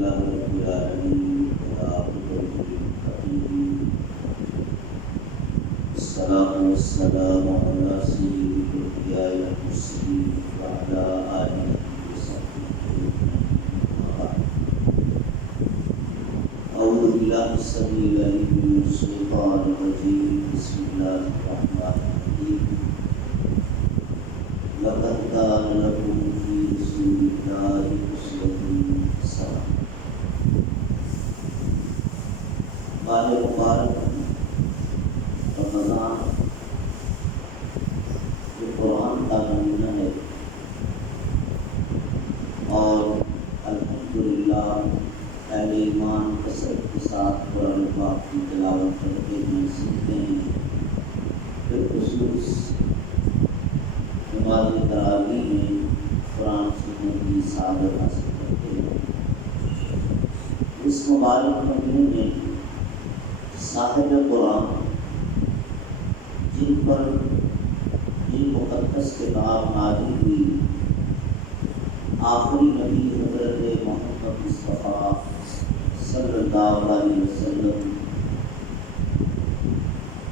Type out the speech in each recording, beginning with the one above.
لله رب العالمين والعاقبة للمتقين والصلاة والسلام على سيد الأنبياء والمرسلين وعلى آله وصحبه أجمعين. أعوذ بالله السميع العليم من الشيطان الرجيم. بسم الله الرحمن الرحيم. لقد كان لكم في رسول الله أسوة حسنة. ماہ مبارک رمضان جو قرآن کا مہینہ ہے اور الحمدللہ اہل ایمان کثرت کے ساتھ قرآن پاک کی تلاوت کرتے ہیں، سیکھتے ہیں، بالخصوص نماز تراویح میں قرآن سننے کی سعادت حاصل کرتے ہیں۔ اس مبارک مہینے میں صاحب قرآن جن پر یہ مقدس کتاب نازل ہوئی، آخری نبی حضرت محمد مصطفیٰ صلی اللہ علیہ وسلم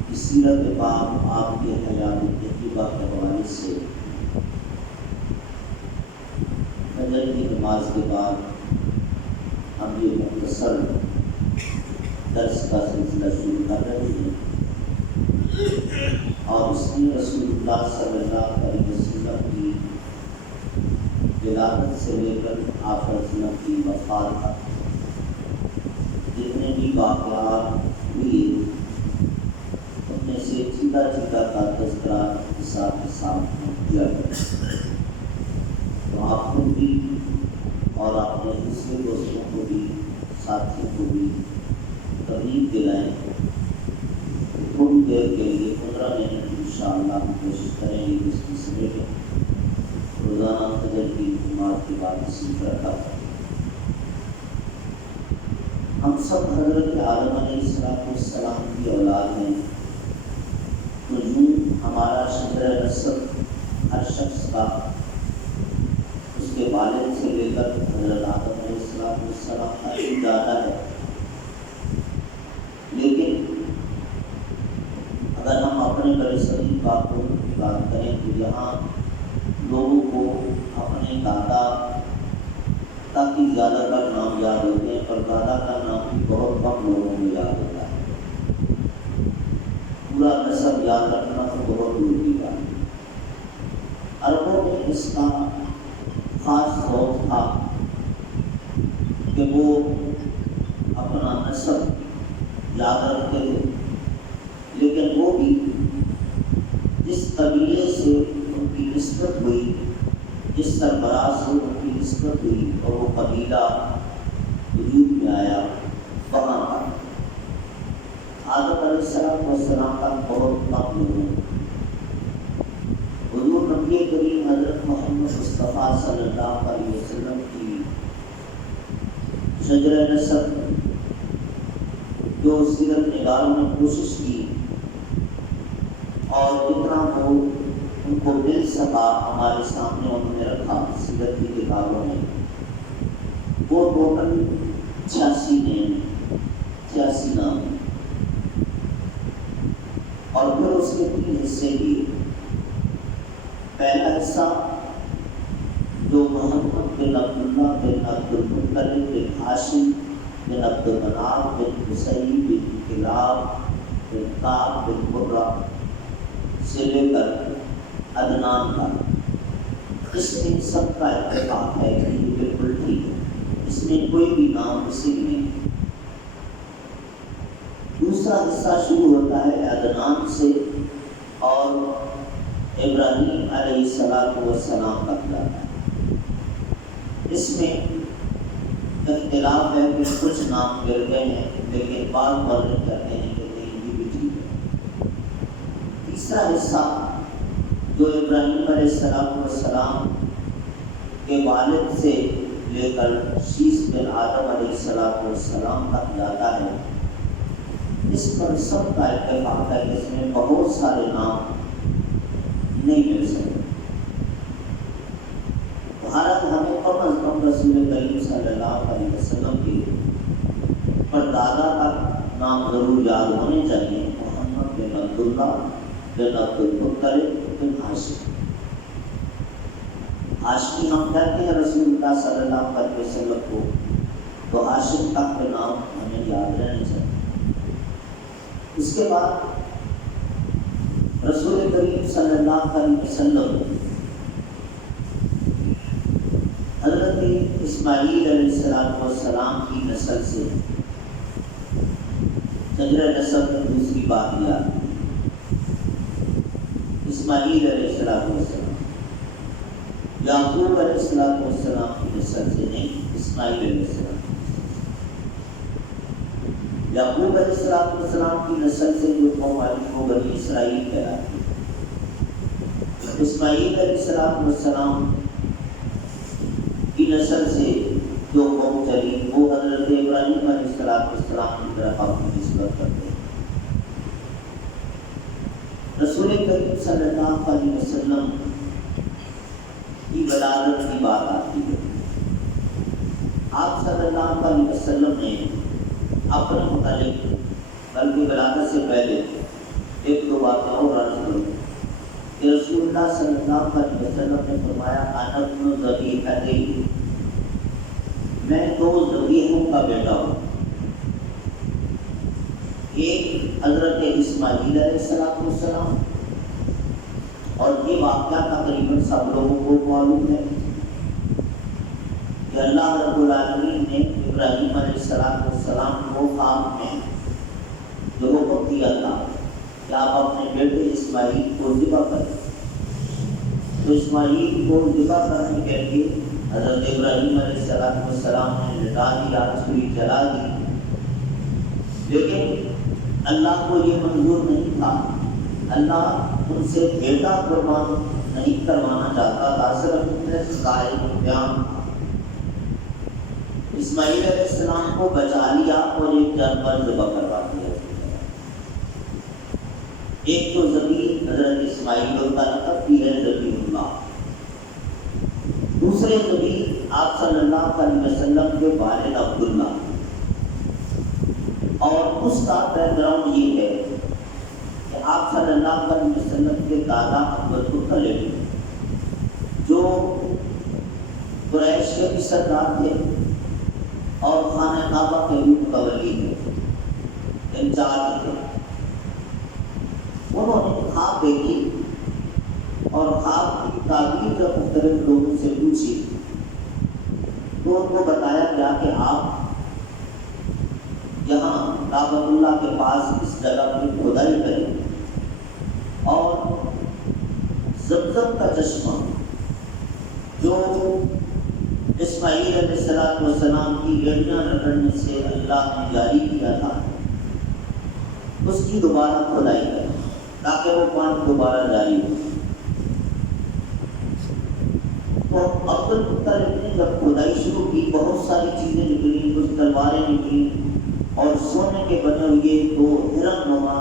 کی سیرت پاک، آپ کے حیات طیبہ کے حوالے سے فجر کی نماز کے بعد ہم یہ مختصر درس کا سلسلہ شروع کر رہے ہیں، اور اس میں رسول اللہ صلی اللہ علیہ وسلم کی ولادت سے لے کر آخر زندگی کی وفات تک جتنے بھی واقعات ہوئے ان میں سے چیتا کا تذکرہ کے ساتھ کیا گیا۔ تو آپ خود بھی اور اپنے دوسرے دوستوں کو بھی، ساتھیوں کو بھی ترغیب دلائیں۔ تھوڑی دیر کے لیے 15 منٹ انشاءاللہ ہم کوشش کریں گے کہ اس کی سمیٹیں روزانہ فجر کی نماز کے بعد اسی طرح کا۔ ہم سب حضرت آدم علیہ السلام کی اولاد ہیں، تو یوں ہمارا شجرہ نسب ہر شخص کا اس کے والد سے لے کر حضرت آدم علیہ السلام کا ہی زیادہ ہے۔ لیکن اگر ہم اپنے بڑے صغیر باپوں کی بات کریں تو یہاں لوگوں کو اپنے دادا تک ہی زیادہ تر نام یاد ہوتے ہیں، پر دادا کا نام بھی بہت کم لوگوں میں یاد ہوتا ہے۔ پورا نسب یاد رکھنا تو بہت دور کی بات ہے۔ عربوں میں اس کا خاص ذوق تھا کہ وہ اپنا نسب یاد رکھتے تھے، لیکن وہ بھی جس قبیلے سے ان کی نسبت ہوئی، جس سربراہ سے ان کی نسبت ہوئی اور وہ قبیلہ وجود میں آیا، وہاں پر آدم علیہ السلام تک بہت کم لوگوں۔ حضور نبی کریم حضرت محمد مصطفیٰ صلی اللہ علیہ وسلم کی شجرہ نسب جو سیرت نگاروں نے کوشش کی اور جتنا وہ ان کو مل سکا ہمارے سامنے انہوں نے رکھا سیرت کی کتابوں میں، وہ ٹوٹل 86 نام، اور پھر اس کے 3 حصے کیے۔ پہلا حصہ جو محمد بن عبداللہ بن عبدالمطلب بن ہاشم بن عبدالمناف بن قصی بن کلاب بن کعب بن مرہ سے لے کر عدنان کا، اس میں سب کا اتفاق ہے کہ یہ بالکل ٹھیک ہے، اس میں کوئی بھی نام مسلم نہیں۔ دوسرا حصہ شروع ہوتا ہے عدنان سے اور ابراہیم علیہ السلام تک جاتا ہے۔ اس میں اختلاف ہے کہ کچھ نام گر گئے ہیں، لیکن بعض مورخین کہتے ہیں کہ نہیں، یہ بھی ٹھیک ہے۔ تیسرا حصہ جو ابراہیم علیہ السلام کے والد سے لے کر شیش بن آدم علیہ السلام تک جاتا ہے، اس پر سب کا اتفاق ہے کہ اس میں بہت سارے نام نہیں مل سکتے۔ بھارت ہمیں کم از کم رسول کریم صلی اللہ علیہ وسلم کے پردادا تک نام ضرور یاد ہونے چاہیے، محمد بن عبداللہ بن عبد المطلب بن ہاشم۔ ہاشمی ہم کہتے ہیں رسول اللہ صلی اللہ علیہ وسلم کو، تو ہاشم تک کے نام ہمیں یاد رہنے چاہیے۔ اس کے بعد رسول کریم صلی اللہ علیہ وسلم حضرت اسماعیل علیہ السلام کی نسل سے شجرہ نسب میں دوسری بات یاد، اسماعیل علیہ السلام، یعقوب علیہ السلام کی نسل سے نہیں، اسماعیل علیہ السلام، یعقوب علیہ السلام کی نسل سے جو قوم آئی وہ بنی اسرائیل کہلاتی ہے۔ اسماعیل علیہ السلام کی نسل سے جو قوم چلی وہ حضرت ابراہیم علیہ السلام کی طرف اپنی نسبت کرتے ہیں۔ رسول کریم صلی اللہ علیہ وسلم کی ولادت کی بات آتی ہے۔ آپ صلی اللہ علیہ وسلم نے اپنے متعلق بلکہ ولادت سے پہلے ایک دو باتیں اور عرض کروں کہ رسول اللہ صلی اللہ علیہ وسلم نے فرمایا انا ابن ذبیحتین، میں دو ذبیحوں کا بیٹا ہوں، ایک حضرت اسماعیل علیہ السلام، اور یہ واقعہ تقریباً سب لوگوں کو معلوم ہے کہ اللہ رب العالمین نے ابراہیم علیہ السلام کو خواب میں جو حکم دیا تھا کہ آپ اپنے بیٹے اسماعیل کو ذبح کریں، تو اسماعیل کو ذبح کرنے کے لیے حضرت ابراہیم علیہ السلام نے لٹا دیا، چھری جلا دی، لیکن اللہ کو یہ منظور نہیں تھا، اللہ ان سے بیٹا قربان نہیں کروانا چاہتا تھا، صرف ظاہر بیان تھا۔ اسماعیل علیہ السلام کو بچا لیا اور ایک جانور ذبح کروا دیا۔ ایک تو ذبیح حضرت اسماعیل کا لقب بھی ہے ذبیح اللہ، دوسرے ذبیح آپ صلی اللہ علیہ وسلم کے والد عبداللہ، اور اس کا بیک گراؤنڈ یہ ہے کہ آپ صلی اللہ علیہ وسلم کے دادا عبد المطلب جو قریش کے بھی سردار تھے اور خانہ کعبہ کے بھی متولی تھے، انچارج تھے، انہوں نے خواب دیکھی اور خواب کی تعبیر جب مختلف لوگوں سے پوچھی تو ان کو بتایا گیا کہ آپ یہاں کعبۃ اللہ کے پاس اس جگہ پر کھدائی کریں اور زمزم کا چشمہ جو اسماعیل علیہ السلام کی گڑیاں رگڑنے سے اللہ نے جاری کیا تھا اس کی دوبارہ کھدائی کریں تاکہ وہ پانی دوبارہ جاری ہو۔ تو عبد المطلب نے جب کھدائی شروع کی بہت ساری چیزیں نکلی، کچھ تلواریں نکلی اور سونے کے بنے ہوئے دو ہرن نما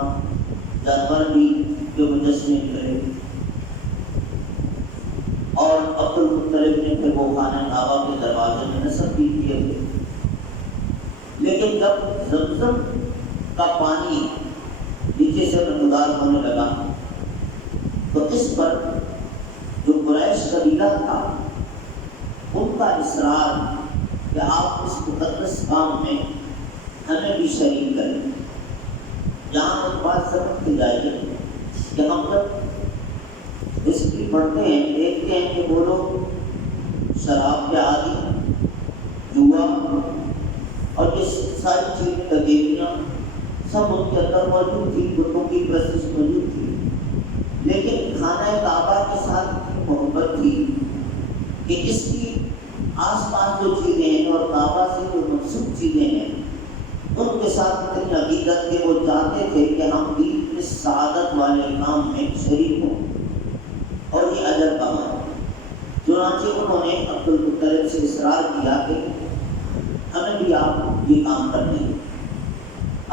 جانور بھی جو مجسمے نکلے، اور عبد المطلب نے پھر وہ خانہ کعبہ کے دروازے میں نصب بھی کیے تھے۔ لیکن جب زمزم کا پانی نیچے سے نمودار ہونے لگا تو اس پر جو قریش قبیلہ تھا ان کا اصرار کہ آپ اس مقدس کام میں ہمیں بھی شریک کریں۔ یہاں ایک بات سمجھتے جائیے کہ ہم جب ہسٹری پڑھتے ہیں دیکھتے ہیں کہ وہ لوگ شراب کے عادی، جوا اور یہ ساری چیزیں تغیریاں سب ان کے اندر موجود تھی، بتوں کی پرستش موجود تھی، لیکن خانہ کعبہ کے ساتھ اتنی محبت تھی کہ اس کی آس پاس جو چیزیں ہیں اور کعبہ سے جو مقصود چیزیں ہیں ان کے ساتھ اتنی عقیدت کہ وہ چاہتے تھے کہ ہم بھی اس سعادت والے کام میں شریک ہوں اور یہ اجر کمائیں۔ چنانچہ انہوں نے عبد المطلب سے اصرار کیا کہ ہمیں بھی آپ یہ کام کرنے ہیں۔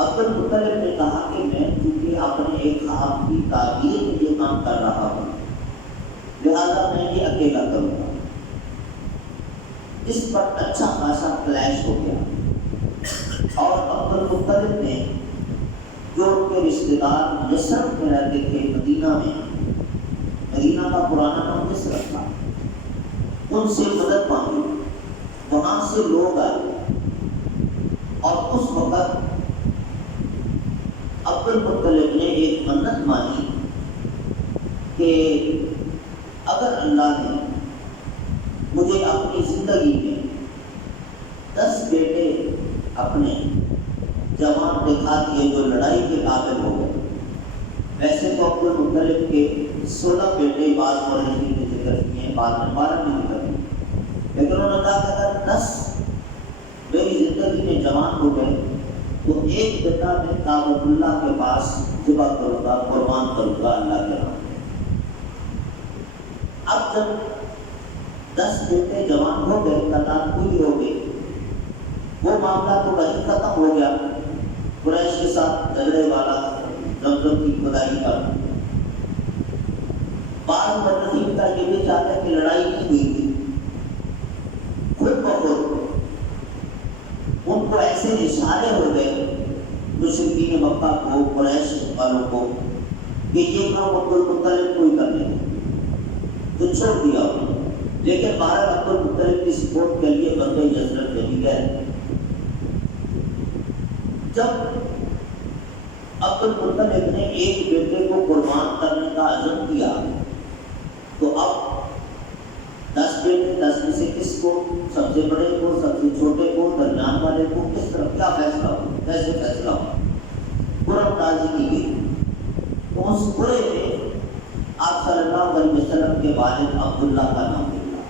عبد المطلب نے کہا کہ میں چونکہ اپنے ایک خواب کی تعبیر میں یہ کام کر رہا ہوں لہذا میں یہ اکیلا کروں گا۔ اس پر اچھا خاصا کلیش ہو گیا اور عبد المطلب نے جو ان کے رشتے دار یثرب میں رہتے تھے مدینہ میں، مدینہ کا پرانا نام یثرب تھا، ان سے مدد مانگی، وہاں سے لوگ آئے اور اس وقت عبد المطلب نے ایک منت مانی کہ اگر اللہ نے مجھے اپنی زندگی میں 10 بیٹے اپنے جوان دکھا دیے جو لڑائی کے قابل ہو گئے، ویسے تو عبد المطلب کے 16 بیٹے بعض مورخین نے ذکر کیے ہیں، بعض میں 12 نے ذکر کیے، لیکن انہوں نے کہا کہ اگر 10 میری زندگی میں جوان ہو گئے تو ایک بیٹا میں کعبۃ اللہ کے پاس ذبح کروں گا، قربان کروں گا اللہ کے نام میں۔ اب جب 10 بیٹے جوان ہو گئے، تعداد پوری ہو گئی، وہ معاملہ تو وہیں ختم ہو گیا، قریش کے ساتھ جھگڑے والا زمزم کی کھدائی کا۔ بعض مورخین کا یہ بھی چاہتا ہے کہ لڑائی نہیں ہوئی تھی، خود بخود ان کو ایسے اشارے ہو گئے مشرکین مکہ کو، قریش والوں کو، کہ یہ کام عبد المطلب کو ہی کرنے تو چھوڑ دیا انہوں نے۔ لیکن بہرحال عبد المطلب کی سپورٹ کے لیے بندے یثرب میں بھی گئے۔ جب عبد المطلب نے ایک بیٹے کو قربان کرنے کا عزم کیا تو اب 10 بیٹے، 10 میں سے کس کو، سب سے بڑے کو، سب سے چھوٹے کو، درمیان والے کو، کس طرح کیا فیصلہ ہو، کیسے فیصلہ ہو، قرآن تازی کی گئی۔ تو اس قرے میں آپ صلی اللہ علیہ وسلم کے والد عبداللہ کا نام لکھا،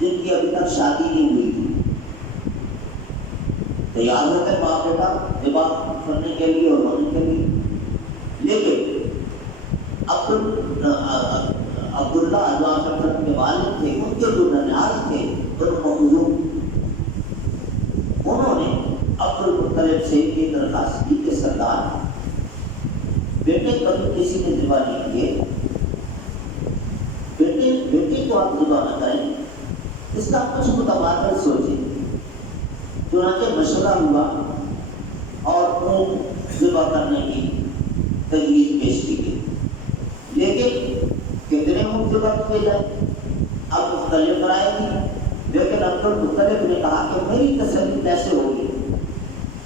جن کی ابھی تک شادی نہیں ہوئی تھی۔ تیار ہو گئے باپ بیٹا ذبح کرنے کے لیے اور ہونے کے لیے، لیکن عبداللہ جو آپ کے والد تھے، ان کے جو ننھال تھے انہوں نے عبد المطلب سے یہ درخواست کی کہ سردار، بیٹے کبھی کسی نے ذبح نہیں کیے، بیٹے کو آپ ذبح نہ کریں، اس کا کچھ متبادل سوچیں۔ چنانچہ مشورہ ہوا اور اونٹ ذبح کرنے کی تجویز پیش کی گئی، لیکن کتنے اونٹ ذبح کیے جائیں اب مختلف رائے تھی، لیکن عبد المطلب نے کہا کہ میری تسلی کیسے ہوگی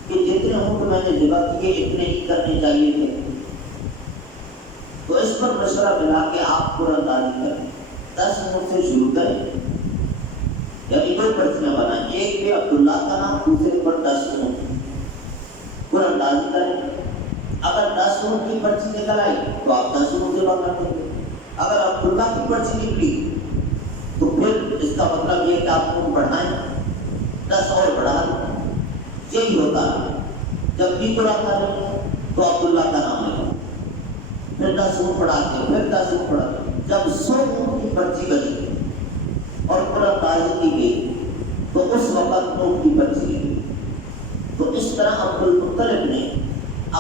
کہ جتنے اونٹ میں نے ذبح کیے اتنے ہی کرنے چاہیے تھے۔ تو اس پر مشورہ ملا کہ آپ قرآن اندازی کریں، 10 اونٹ سے شروع کریں، یعنی 2 پرچیاں بنائیں، ایک پہ عبداللہ کا نام، دوسرے پر 10 اونٹ قرآن اندازی کریں۔ اگر 10 اونٹ کی پرچی نکل آئی تو آپ 10 اونٹ ذبح کر دیں گے، اگر عبداللہ کی پرچی نکلی تو پھر اس کا مطلب یہ کہ آپ اونٹ بڑھائیں، 10 اور بڑھا دیں۔ یہی ہوتا ہے، جب بھی قرآن کریں تو عبداللہ کا نام لگا، پھر 10 اونٹ پڑھاتے، پھر 10 اونٹ پڑھاتے۔ جب 100 اونٹ کی پرچی بنی اور قرآن تازی کی گئی تو اس وقت اونٹ کی پرچی لگی۔ تو اس طرح عبد المطلب نے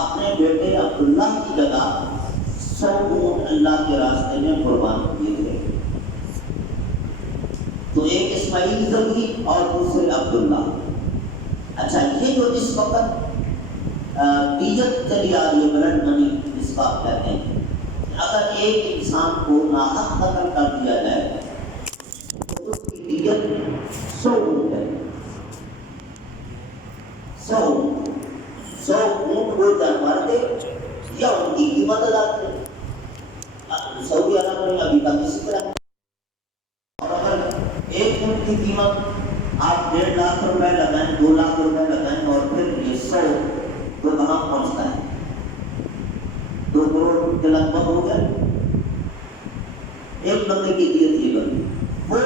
اپنے بیٹے عبداللہ کی جگہ 100 اونٹ اللہ کے راستے میں قربان کیے تھے۔ تو ایک اسماعیل ذبحی اور دوسرے عبداللہ۔ اچھا، یہ جو اس وقت دیت چلی آ رہی ہے، بلڈ منی جس کو آپ کہتے ہیں، اگر ایک انسان کو ناحق قتل کر دیا جائے تو اس کی دیت 100 اونٹ ہے، 100 اونٹ وہ جانور دے یا ان کی قیمت ادا کرے۔ سعودی عرب میں ابھی تک اسی طرح، اور اگر ایک اونٹ کی قیمت آپ 1.5 لاکھ روپے لگائیں، 2 لاکھ روپے لگائیں، اور پھر یہ 100 تو کہاں پہنچتا ہے؟ 2 کروڑ کے لگ بھگ ہو گیا ایک بندے کی دیت یہ بنی۔ وہ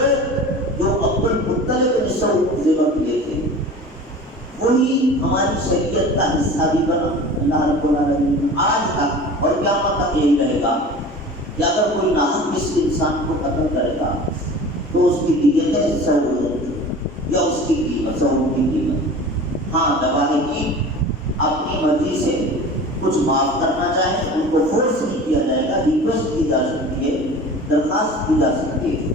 جو عبد المطلب نے 100 ذبح کیے تھے وہی ہماری شریعت کا حصہ بھی بنا اللہ رب العالمین آج تک، اور قیامت تک یہی رہے گا کہ اگر کوئی ناحق کسی انسان کو قتل کرے گا تو اس کی دیت ہے 100 اونٹ یا اس کی قیمت 100 اونٹ کی قیمت۔ ہاں، لواحقین اپنی مرضی سے کچھ معاف کرنا چاہیں، ان کو فورس نہیں کیا جائے گا، ریکویسٹ کی جا سکتی ہے، درخواست کی جا سکتی ہے،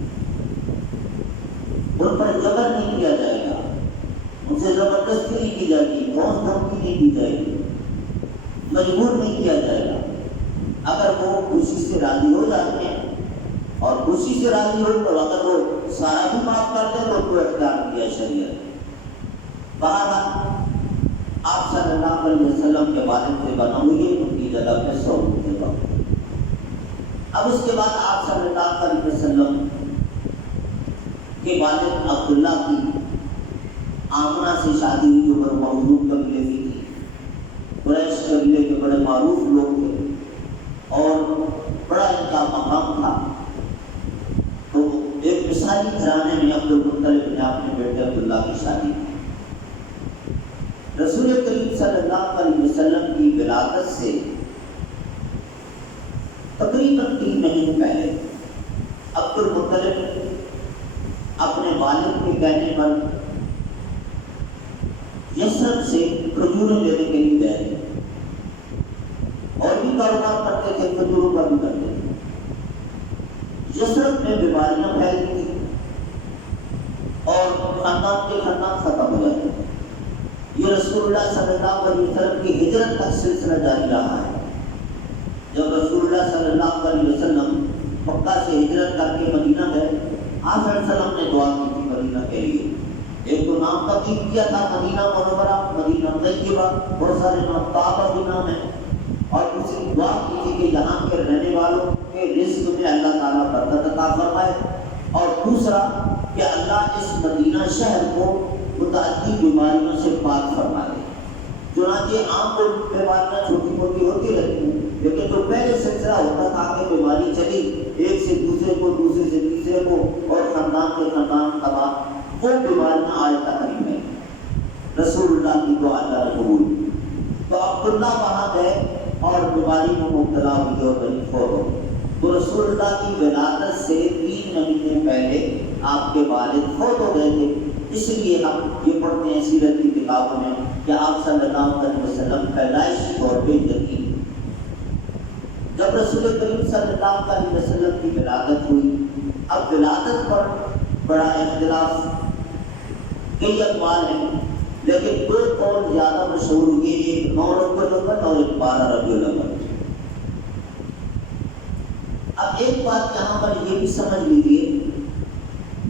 ان پر جبر نہیں نہیں کی جائے گی، کون دھمکی نہیں دی جائے گی، مجبور نہیں کیا جائے گا۔ اگر وہ خوشی سے راضی ہو جاتے ہیں اور خوشی سے راضی ہو تو اگر وہ سارا بھی معاف کر دیں تو کوئی اختیار کیا شریعت۔ بہرحال آپ صلی اللہ علیہ وسلم کے والد سے بنا ہوئی ان کی جگہ پہ 100 روپے وقت۔ اب اس کے بعد آپ صلی اللہ علیہ وسلم کے والد عبداللہ کی آمنہ سے شادی ہوئی جو بڑے مخزوم قبیلے کی تھی، قریش قبیلے کے بڑے معروف لوگ تھے اور بڑا ان کا مقام تھا۔ تو ایک مثالی گھرانے میں عبدالمطلب نے اپنے بیٹے عبداللہ کی شادی کی۔ رسول کریم صلی اللہ علیہ وسلم کی ولادت سے تقریباً 3 مہینے پہلے عبدالمطلب اپنے والد کے کہنے پر یثرب سے کھجوریں لینے کے لیے گئے، اور بھی کاروبار کرتے تھے، کھجوروں کا بھی کرتے تھے۔ یثرب میں بیماریاں پھیل گئی تھیں اور خاندان کے خاندان ختم ہو گئے۔ یہ رسول اللہ صلی اللہ علیہ وسلم کی ہجرت تک سلسلہ جاری رہا ہے۔ جب رسول اللہ صلی اللہ علیہ وسلم مکہ سے ہجرت کر کے مدینہ گئے، آپ صلی اللہ علیہ وسلم نے دعا کی تھی مدینہ کے لیے۔ ایک تو نام تبدیل کیا تھا مدینہ منورہ، مدینہ طیبہ، بہت سارے نام کعبہ بھی نام ہے، اور دوسری دعا کی تھی کہ یہاں کے رہنے والوں کے رزق میں اللہ تعالیٰ برکت عطا فرمائے، اور دوسرا کہ اللہ اس مدینہ شہر کو متعدد بیماریوں سے پاک فرما دے۔ چنانچہ عام بیماریاں چھوٹی موٹی ہوتی رہتی ہیں، لیکن جو پہلے سلسلہ ہوتا تھا کہ بیماری چلی ایک سے دوسرے کو، دوسرے سے تیسرے کو، اور خاندان کے خاندان تباہ، وہ بیماریاں آج تک نہیں ہیں۔ رسول اللہ کی دعا اللہ نے قبول کی۔ تو عبداللہ وہاں گئے اور بیماری میں مبتلا ہوئے اور بڑی فوت ہو گئی۔ تو رسول اللہ کی ولادت سے 3 مہینے پہلے آپ کے والد فوت ہو گئے تھے۔ اس لیے ہم یہ پڑھتے ہیں سیرت کی کتابوں میں کہ آپ صلی اللہ علیہ وسلم پیدائشی طور پہ یتیم۔ جب رسول کریم صلی اللہ علیہ وسلم کی ولادت ہوئی، اب ولادت پر بڑا اختلاف، کئی اقوال ہیں، لیکن 2 قول زیادہ مشہور ہوئے، ایک 9 ربیع الاول اور ایک 12 ربیع الاول۔ اب ایک بات یہاں پر یہ بھی سمجھ لیجیے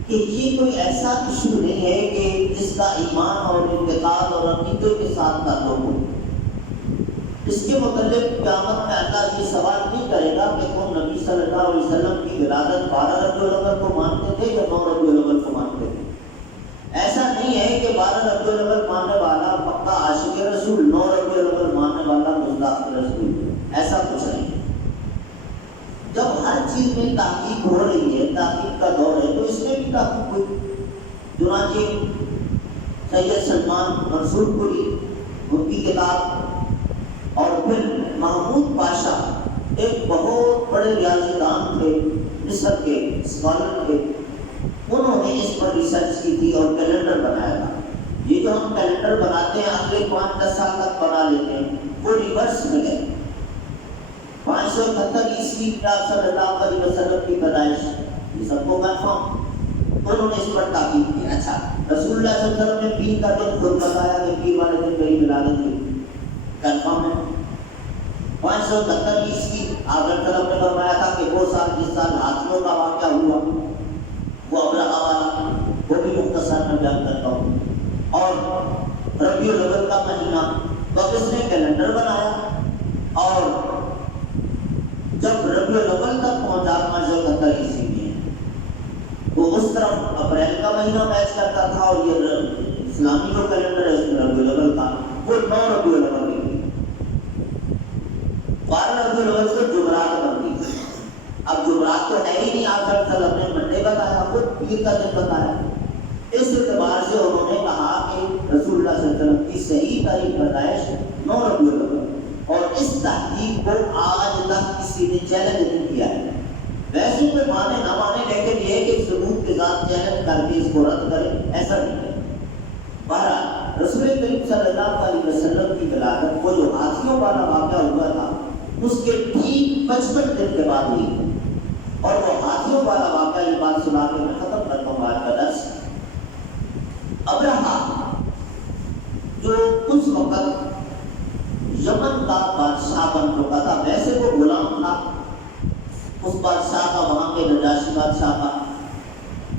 کہ یہ کوئی ایسا ایشو نہیں ہے کہ جس کا ایمان اور انتقال اور عقیدے کے ساتھ تعلق ہو۔ اس کے متعلق قیامت میں اللہ یہ سوال نہیں کرے گا کہ تم نبی صلی اللہ علیہ وسلم کی ولادت 12 ربیع الاول کو مانتے تھے یا 9 ربیع الاول کو مانتے تھے۔ ایسا نہیں ہے کہ 12 ربیع الاول ماننے والا پکا عاشق رسول، 9 ربیع الاول ماننے والا مصداق رسول، ایسا کچھ نہیں۔ جب ہر چیز میں تحقیق ہو رہی ہے، تحقیق کا دور ہے، تو اس میں بھی تحقیق ہوئی۔ چنانچہ سید سلمان منصور پوری ان کی کتاب، اور پھر محمود پاشا ایک بہت بڑے ریاضی دان تھے، مصر کے اسکالر تھے، انہوں نے اس پر ریسرچ کی تھی اور کیلنڈر بنایا تھا۔ یہ جو ہم کیلنڈر بناتے ہیں اگلے 5-10 سال تک بنا لیتے ہیں، وہ ریورس میں ہے۔ 571 عیسوی میں آپ صلی اللہ علیہ وسلم کی پیدائش، یہ سب کو کنفرم۔ انہوں نے اس پر تحقیق کی۔ اچھا، رسول اللہ صلی اللہ علیہ وسلم نے پیر کا دن خود بتایا کہ پیر والے دن میری ولادت ہوئی، کنفرم ہے۔ 571 عیسوی آپ صلی اللہ علیہ وسلم نے فرمایا تھا کہ وہ سال جس سال ہاتھیوں کا واقعہ ہوا، وہ ابرہہ والا، وہ بھی مختصر میں بیان کرتا ہوں۔ اور ربیع الاول کا مہینہ، تو اب اس نے کیلنڈر بنایا، اور جب ربیع الاول تک پہنچا 571 عیسوی میں، تو اس طرف اپریل کا مہینہ میچ کرتا تھا، اور یہ اسلامی جو کیلنڈر ہے اس میں ربیع الاول تھا، وہ 9 ربیع الاول کی تھی۔ 12 ربیع الاول سے جمعرات بنتی تھی۔ اب جمعرات تو ہے ہی نہیں، آپ صلی اللہ علیہ وسلم نے منڈے بتایا، خود پیر کا دن بتایا۔ اس اعتبار سے انہوں نے کہا کہ رسول اللہ صلی اللہ علیہ وسلم کی صحیح تاریخ پیدائش 9 ربیع الاول، اور اس تحقیق کو آج تک کسی نے چیلنج نہیں کیا ہے۔ ویسے کوئی مانے نہ مانے، لیکن یہ کہ ثبوت کے ساتھ چیلنج کر کے اس کو رد کرے، ایسا نہیں ہے۔ بہرحال رسول کریم صلی اللہ علیہ وسلم کی ولادت، وہ جو ہاتھیوں والا واقعہ ہوا تھا، اس کے ٹھیک 55 دن کے بعد ہوئی، اور وہ ہاتھیوں والا واقعہ، یہ بات سنا کے میں ختم کرتا ہوں آج کا درس۔ ابرہہ جو اس وقت یمن کا بادشاہ بن چکا تھا. ویسے وہ غلام تھا اس بادشاہ کا، وہاں کے نجاشی بادشاہ کا،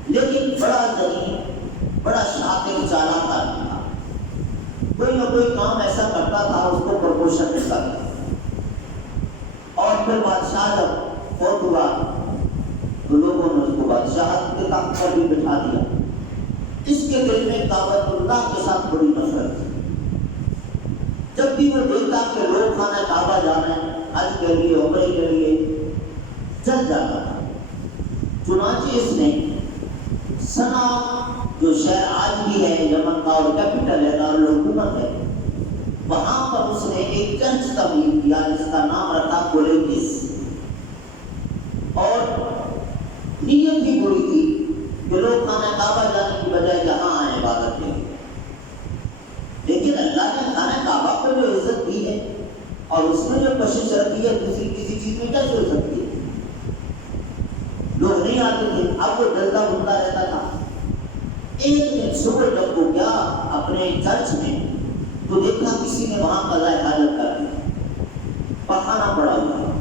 لیکن بڑا ذہین، بڑا شاطر چالاک آدمی تھا. کوئی نہ کوئی کام ایسا کرتا تھا اس کو پروموشن ملتا تھا. اور پھر بادشاہ جب فوت ہوا تو لوگوں نے اس کو بادشاہت کے تخت پر بھی بٹھا دیا. اس کے دل میں کعبۃ اللہ کے ساتھ بڑی نفرت تھی. جب بھی وہ دیکھتا کہ لوگ خانہ کعبہ جا رہے ہیں حج کے لیے، عمرے کے لیے، جل جاتا تھا. چنانچہ اس نے سنا، جو شہر آج بھی ہے یمن کا اور کیپٹل ہے، دارالحکومت ہے، وہاں پر اس نے ایک چرچ تعمیر کیا جس کا نام رکھا کولیکس. اور نیت بھی بری تھی کہ لوگ خانہ کعبہ جانے کی بجائے یہاں آئیں عبادت کے لیے. لیکن اللہ نے خانہ کعبہ کو جو عزت دی ہے اور اس میں جو کشش رکھی ہے دوسری کسی چیز میں کیسے ہو سکتی ہے؟ لوگ نہیں آتے تھے. اب وہ ڈرتا بھولتا رہتا تھا. ایک دن صبح جب وہ گیا اپنے چرچ میں تو دیکھا کسی نے وہاں قضاء حاجت کر دیا، پخانا پڑا ہوا.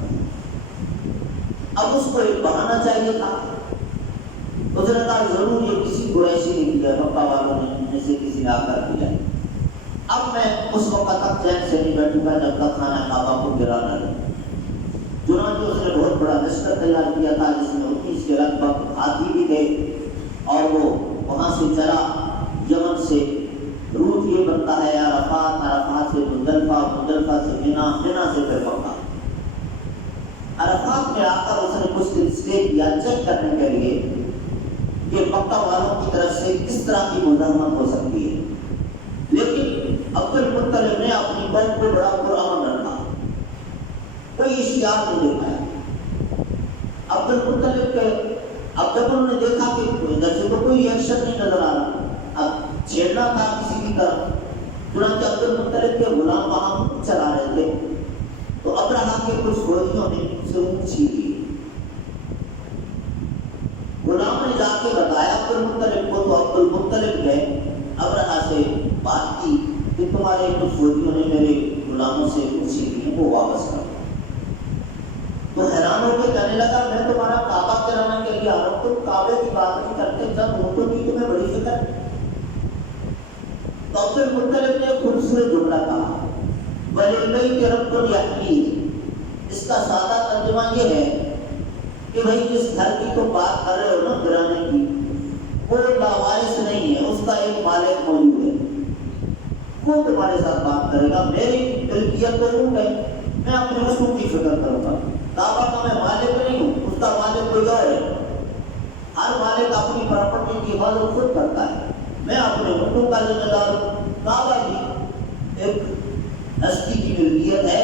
اب اس کو ایک بہانہ چاہیے تھا. اس نے کہا ضرور یہ کسی قریشی نے کیا، مکہ والوں نے سے کسی نے آ کر کیا. اب میں اس وقت تک چین سے نہیں بیٹھوں گا جب تک خانہ کعبہ کو گرا نہ لے. چنانچہ اس نے بہت بڑا لشکر تیار کیا تھا جس میں 19 کے لگ بھگ ہاتھی بھی تھے، اور وہ وہاں سے چلا. یمن سے روٹ یہ بنتا ہے عرفات، عرفات سے مزدلفہ، مزدلفہ سے مینا، مینا سے پھر مکہ. عرفات میں آ کر اس نے کچھ دن اسٹے کیا چیک کرنے کے لیے کہ مکہ والوں کی طرف سے کس طرح کی مزاحمت ہو سکتی ہے. لیکن عبد المطلب نے اپنی قوم کو بڑا پرامن رکھا، کوئی اشتہار نہیں دکھایا. عبد المطلب کے اب جب انہوں نے دیکھا کہ ادھر سے تو کوئی ایکشن نہیں نظر آ رہا، اب چھیڑنا تھا کسی کی طرف. چنانچہ عبد المطلب کے غلام وہاں چلا رہے تھے تو ابرہہ کے کچھ فوجیوں نے ان سے اونٹ چھین لی. غلام نے جا کے بتایا عبد المطلب کو، تو عبد المطلب گئے ابرہہ سے بات کی کہ تمہارے کچھ فوجیوں نے میرے غلاموں سے اونٹ چھین لی، وہ واپس کر. تو حیران ہو کے کہنے لگا میں تمہارا کعبہ کرانے کے لیے آ رہا ہوں، تم کعبے کی بات نہیں کرتے، چند اونٹوں کی تمہیں بڑی فکر ہے. تو عبد المطلب نے خوبصورت جملہ کہا وَلِلْبَيْتِ رَبٌّ يَحْمِيهِ. اس کا سادہ ترجمہ یہ ہے کہ بھائی جس گھر کی تم بات کر رہے ہو نا گرانے کی، وہ لاوارث نہیں ہے، اس کا ایک مالک موجود ہے، وہ تمہارے ساتھ بات کرے گا. میری ملکیت تو اونٹ ہے، میں اپنے اونٹوں کی فکر کروں گا. کعبہ کا میں مالک نہیں ہوں، اس کا مالک کوئی اور ہے. ہر مالک اپنی پراپرٹی کی حفاظت خود کرتا ہے، میں اپنے اونٹوں کا ذمہ دار ہوں. کعبہ بھی ایک ہستی کی ملکیت ہے،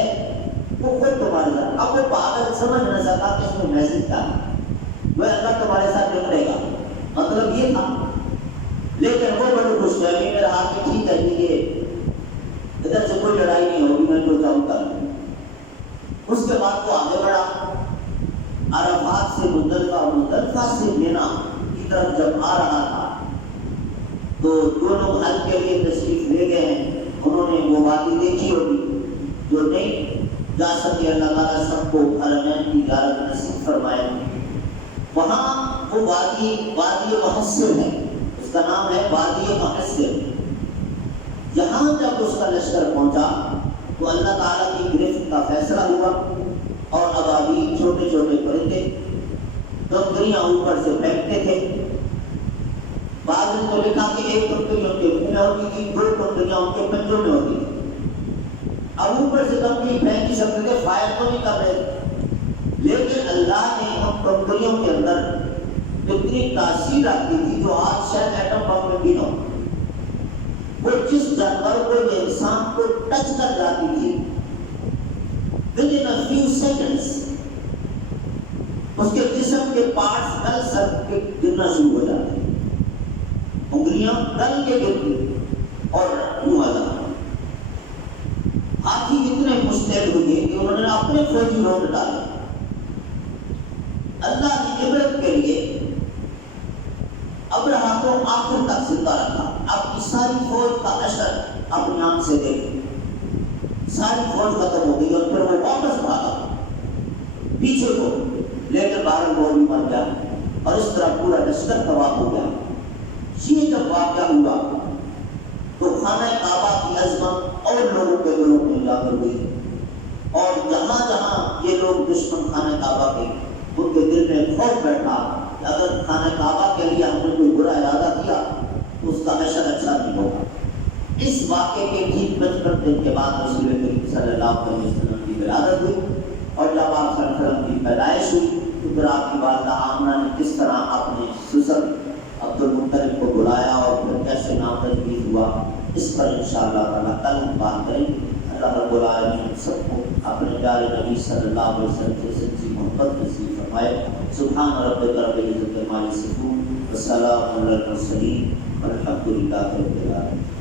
وہ خود تمہارے ساتھ. اب وہ پاگل سمجھ نہ سکا کہ اس میں میسج تھا، وہ اللہ تمہارے ساتھ نکلے گا، مطلب یہ تھا. لیکن وہ بڑی خوش فہمی میں رہا کہ ٹھیک ہے جی، یہ ادھر سے کوئی لڑائی نہیں ہوگی، میں جو چاہوں گا. اس کے بعد وہ آگے بڑھا، عرفات سے مزدلفہ، مزدلفہ سے مینا کی طرف جب آ رہا تھا تو جو لوگ حج کے لیے تشریف لے گئے ہیں انہوں نے وہ وادی دیکھی ہوگی. جو نہیں جا سکے اللہ تعالیٰ سب کو حرمین کی زیارت نصیب فرمائے. وہاں وہ وادی محصر ہے، اس کا نام ہے وادی محصر. یہاں جب اس کا لشکر پہنچا تو اللہ تعالیٰ کی گرفت کا فیصلہ ہوا، اور ابابیل چھوٹے چھوٹے پرندے کنکریاں اوپر سے پھینکتے تھے. بعض نے تو لکھا کہ ایک کنکری ان کے منہ میں ہوتی تھی، دو کنکریاں ان کے پنجوں میں ہوتی تھی. اب اوپر سے کنکری پھینک نہیں سکتے تھے، فائر تو نہیں کر رہے تھے، لیکن اللہ نے ان کنکریوں کے اندر اتنی تاثیر رکھی تھی جو آج شاید ایٹم بم میں بھی نہ ہو. وہ جس جانور کو یا انسان کو ٹچ کر جاتی تھی within a few seconds اس کے جسم کے پارٹس گل سر کے گرنا شروع ہو جاتے، انگلیاں گل کے گرتی اور یوں آ. ہاتھی اتنے مستعد ہوئے کہ انہوں نے اپنے فوجی روک ڈالے. اللہ کی عبرت کے لیے ابرہہ کو آخر تک زندہ رکھا. اپنی ساری فوج کا اشر اپنی آنکھ سے دیکھی، ساری فوج ختم ہو گئی اور پھر وہ واپس بھاگا پیچھے کو، لیکن بہرحال وہ بھی مر گیا اور اس طرح پورا لشکر تباہ ہو گیا۔ یہ جب واقعہ ہوا تو خانہ کعبہ کی عظمت اور لوگوں کے دلوں میں اجاگر ہوئی، اور جہاں جہاں یہ لوگ دشمن خانہ کعبہ کے، ان کے دل میں خوف بیٹھا کہ اگر خانہ کعبہ کے لیے ہم نے کوئی برا ارادہ کیا تو اس کا حشر اچھا نہیں ہوگا۔ اس واقعے کے ٹھیک 55 دن کے بعد رسول کریم صلی اللہ علیہ وسلم کی ولادت ہوئی، اور جب آپ صلی اللہ علیہ وسلم کی پیدائش ہوئی تو پھر آپ کی والدہ آمنہ نے کس طرح اپنے سسر عبد المطلب کو بلایا اور پھر کیسے نام تجویز ہوا، اس پر انشاءاللہ تعالیٰ کل ہم بات کریں گے۔ اللہ رب العالمین سب کو اپنے پیارے نبی صلی اللہ علیہ وسلم سے سچی محبت نصیب فرمائے۔ سبحان ربک رب العزت عما یصفون وسلام علی المرسلین والحمد للہ رب العالمین۔